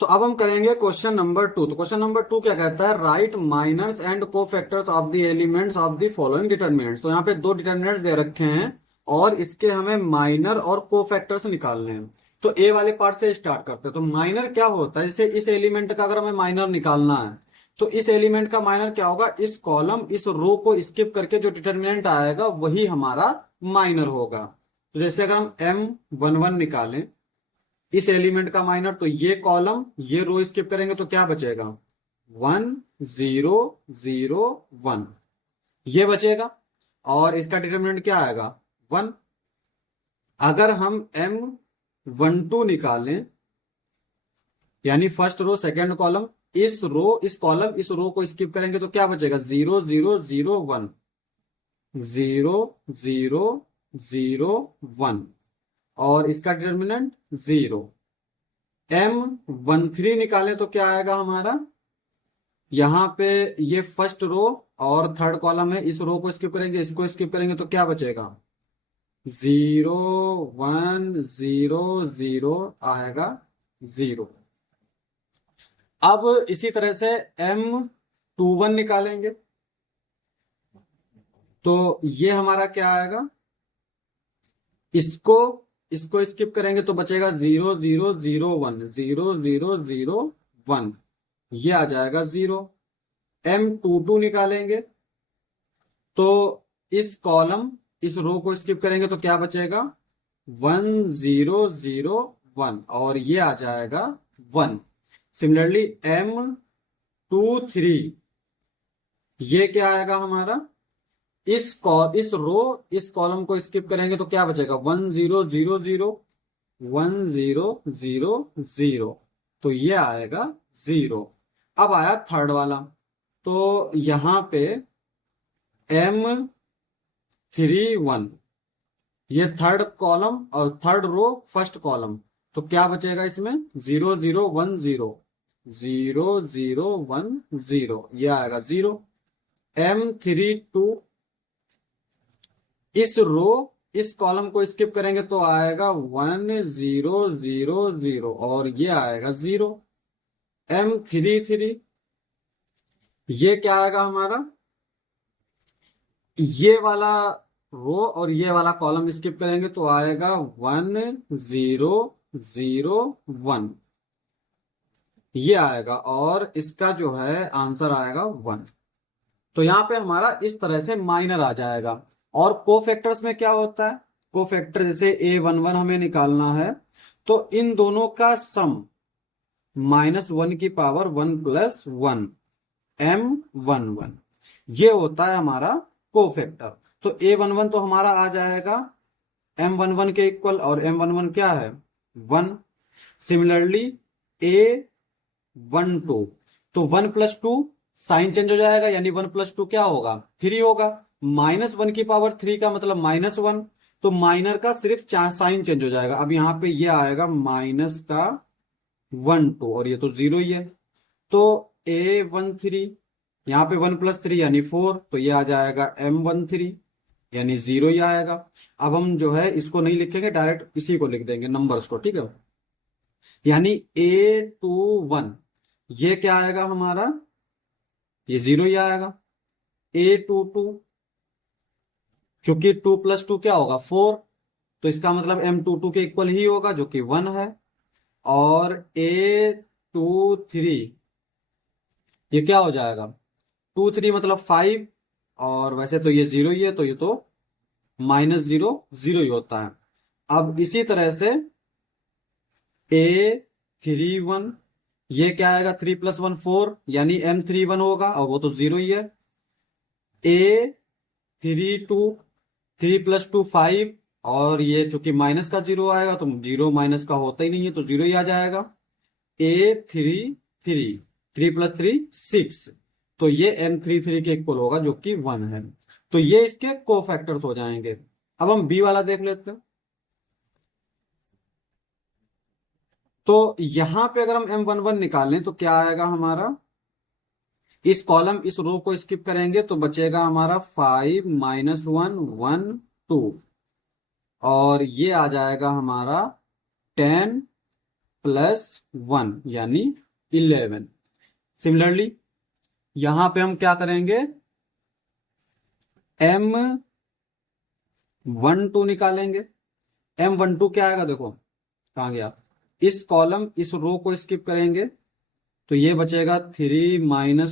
तो अब हम करेंगे क्वेश्चन नंबर 2। तो क्वेश्चन नंबर 2 क्या कहता है, write minors and cofactors of the elements of the following determinants. तो यहाँ पे दो डिटरमिनेंट्स दे रखे हैं और इसके हमें माइनर और कोफैक्टर्स निकालने हैं। तो ए वाले पार्ट से स्टार्ट करते हैं। तो माइनर क्या होता है, जैसे इस एलिमेंट का अगर हमें माइनर निकालना है तो इस एलिमेंट का माइनर क्या होगा, इस कॉलम इस रो को स्किप करके जो डिटरमिनेंट आएगा वही हमारा माइनर होगा। तो जैसे अगर हम M11 निकालें इस एलिमेंट का माइनर, तो ये कॉलम ये रो स्किप करेंगे तो क्या बचेगा, 1 0 0 1 ये बचेगा। और इसका डिटरमिनेंट क्या आएगा, 1। अगर हम M12 निकालें यानी फर्स्ट रो सेकेंड कॉलम, इस कॉलम इस रो को स्किप करेंगे तो क्या बचेगा, 0 0 0 1 0 0 0 1 और इसका डिटरमिनेंट 0। M13 निकालें तो क्या आएगा हमारा, यहाँ पे ये फर्स्ट रो और थर्ड कॉलम है, इस रो को स्किप करेंगे इसको स्किप करेंगे तो क्या बचेगा, 0 1 0 0 आएगा 0। अब इसी तरह से M21 निकालेंगे तो ये हमारा क्या आएगा, इसको इसको स्किप करेंगे तो बचेगा 0 0 0 1 ये आ जाएगा 0। M22 निकालेंगे तो इस कॉलम इस रो को स्किप करेंगे तो क्या बचेगा, 1 0 0 1 और ये आ जाएगा 1। सिमिलरली M23 ये क्या आएगा हमारा, इस कॉलम को स्किप करेंगे तो क्या बचेगा, 1 0 0 0 तो ये आएगा 0। अब आया थर्ड वाला, तो यहां पे M31 ये थर्ड कॉलम और थर्ड रो फर्स्ट कॉलम, तो क्या बचेगा इसमें, 0 0 1 0 ये आएगा 0। M32 इस कॉलम को स्किप करेंगे तो आएगा 1 0 0 0 और ये आएगा 0। M33 ये क्या आएगा हमारा, ये वाला रो और ये वाला कॉलम स्किप करेंगे तो आएगा 1 0 0 1 ये आएगा और इसका जो है आंसर आएगा 1। तो यहां पे हमारा इस तरह से माइनर आ जाएगा। और कोफैक्टर्स में क्या होता है, कोफैक्टर जैसे A11 हमें निकालना है तो इन दोनों का सम -1 की पावर 1 + 1 M11 ये होता है हमारा कोफैक्टर। तो A11 तो हमारा आ जाएगा M11 के इक्वल और M11 क्या है 1। सिमिलरली A12 तो 1 + 2 साइन चेंज हो जाएगा यानी 1 + 2 क्या होगा 3 होगा। -1 की पावर 3 का मतलब -1 तो माइनर का सिर्फ साइन चेंज हो जाएगा। अब यहाँ पे ये आएगा माइनस का 1 2 और ये तो 0 ही है। तो A13 यहाँ पे 1 + 3 यानी 4 तो ये आ जाएगा M13 यानी 0 ही आएगा। अब हम जो है इसको नहीं लिखेंगे, डायरेक्ट इसी को लिख देंगे नंबर्स को, ठीक है। यानी A21 ये क्या आएगा हमारा, ये 0 ही आएगा। A22 चूंकि 2 + 2 क्या होगा 4 तो इसका मतलब M22 के इक्वल ही होगा जो कि 1 है। और A23 ये क्या हो जाएगा 2 3 मतलब 5 और वैसे तो ये 0 ही है तो ये तो -0 0 ही होता है। अब इसी तरह से A31 ये क्या आएगा 3 + 1 4 यानी M31 होगा और वो तो 0 ही है। A32 3 + 2 5 और ये चूंकि माइनस का 0 आएगा तो 0 माइनस का होता ही नहीं है तो 0 ही आ जाएगा। A33 3 + 3 6 तो ये M33 के इक्वल होगा जो कि 1 है। तो ये इसके कोफैक्टर्स हो जाएंगे। अब हम बी वाला देख लेते हैं। तो यहां पे अगर हम M11 निकालें तो क्या आएगा हमारा, इस कॉलम इस रो को स्किप करेंगे तो बचेगा हमारा 5 -1 1 2 और ये आ जाएगा हमारा 10 +1 यानी 11। सिमिलरली यहां पे हम क्या करेंगे, M12 निकालेंगे। M12 क्या आएगा, देखो कहां गया, इस कॉलम इस रो को स्किप करेंगे तो ये बचेगा 3 - 1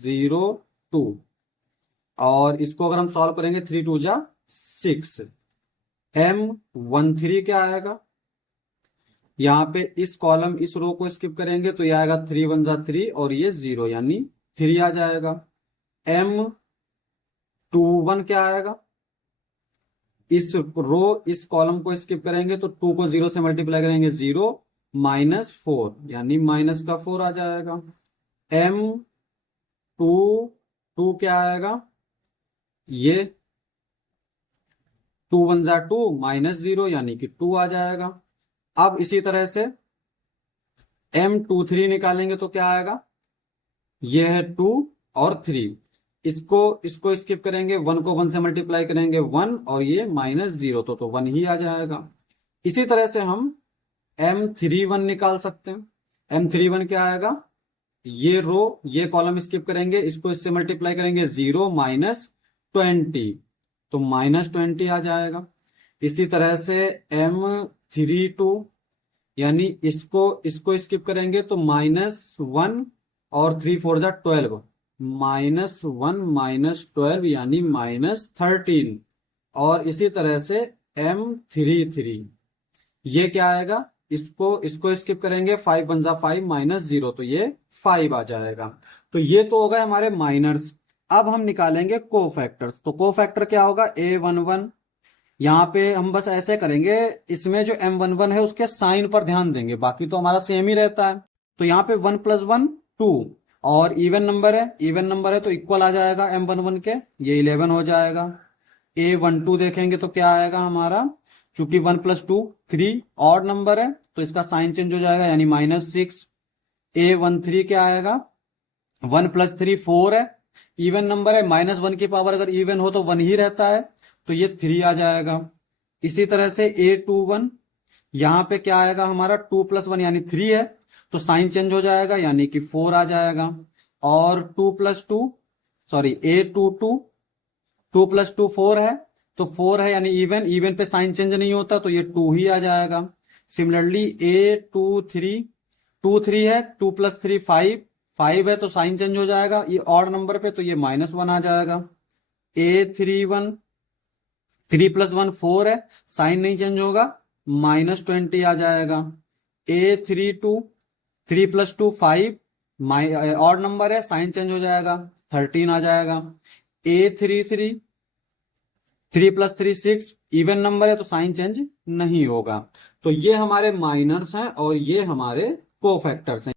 0 2, और इसको अगर हम सॉल्व करेंगे 3 2 जा 6। M13 क्या आएगा, यहाँ पे इस कॉलम इस रो को स्किप करेंगे तो ये आएगा 3 1 जा 3 और ये 0 यानी 3 आ जाएगा। M21 क्या आएगा, इस रो इस कॉलम को स्किप करेंगे तो 2 को 0 से मल्टीप्लाई करेंगे 0 -4 यानी -4 आ जाएगा। M22 क्या आएगा, ये 2 1 जा 2 -0 यानी कि 2 आ जाएगा। अब इसी तरह से M23 निकालेंगे तो क्या आएगा, ये है 2 और 3, इसको स्किप करेंगे, 1 को 1 से मल्टीप्लाई करेंगे 1 और ये -0 तो 1 ही आ जाएगा। इसी तरह से हम M31 निकाल सकते हैं। M31 क्या आएगा, ये रो ये कॉलम स्किप करेंगे, इसको इससे मल्टीप्लाई करेंगे 0 -20 तो -20 आ जाएगा। इसी तरह से M32 यानी इसको स्किप करेंगे तो -1 और 3 4 जा 12 -1 -12 यानी -13। और इसी तरह से M33 ये क्या आएगा, इसको स्किप करेंगे, 5 1 जा 5 -0 तो ये 5 आ जाएगा। तो ये तो हो गए हमारे माइनर्स। अब हम निकालेंगे कोफैक्टर्स। तो कोफैक्टर क्या होगा, A11। यहाँ पे हम बस ऐसे करेंगे, इसमें जो M11 है उसके साइन पर ध्यान देंगे, बाकी तो हमारा सेम ही रहता है। तो यहाँ पे 1 + 1 2 और इवन नंबर है तो इक्वल आ जाएगा M11 के, ये 11 हो जाएगा। A12 देखेंगे तो क्या आएगा हमारा, चूंकि 1 + 2 3 ऑड नंबर है तो इसका साइन चेंज हो जाएगा यानी -6। A13 क्या आएगा, 1 + 3 4 है, इवन नंबर है, -1 की पावर अगर इवन हो तो 1 ही रहता है तो ये 3 आ जाएगा। इसी तरह से A21 यहां पे क्या आएगा हमारा, 2 + 1 यानी 3 है तो साइन चेंज हो जाएगा यानी कि 4 आ जाएगा। और A22 2 + 2 4 है तो 4 है यानी इवन पे साइन चेंज नहीं होता तो ये 2 ही आ जाएगा। सिमिलरली A23 2 3 है, 2 + 3 5 है तो साइन चेंज हो जाएगा, ये ऑड नंबर पे तो ये -1 आ जाएगा। A31 3 + 1 4 है, साइन नहीं चेंज होगा, -20 आ जाएगा। A32 3 + 2 5 ऑड नंबर है, साइन चेंज हो जाएगा, 13 आ जाएगा। A33 3 + 3 6 इवन नंबर है तो साइन चेंज नहीं होगा। तो ये हमारे माइनर्स हैं और ये हमारे कोफैक्टर्स हैं।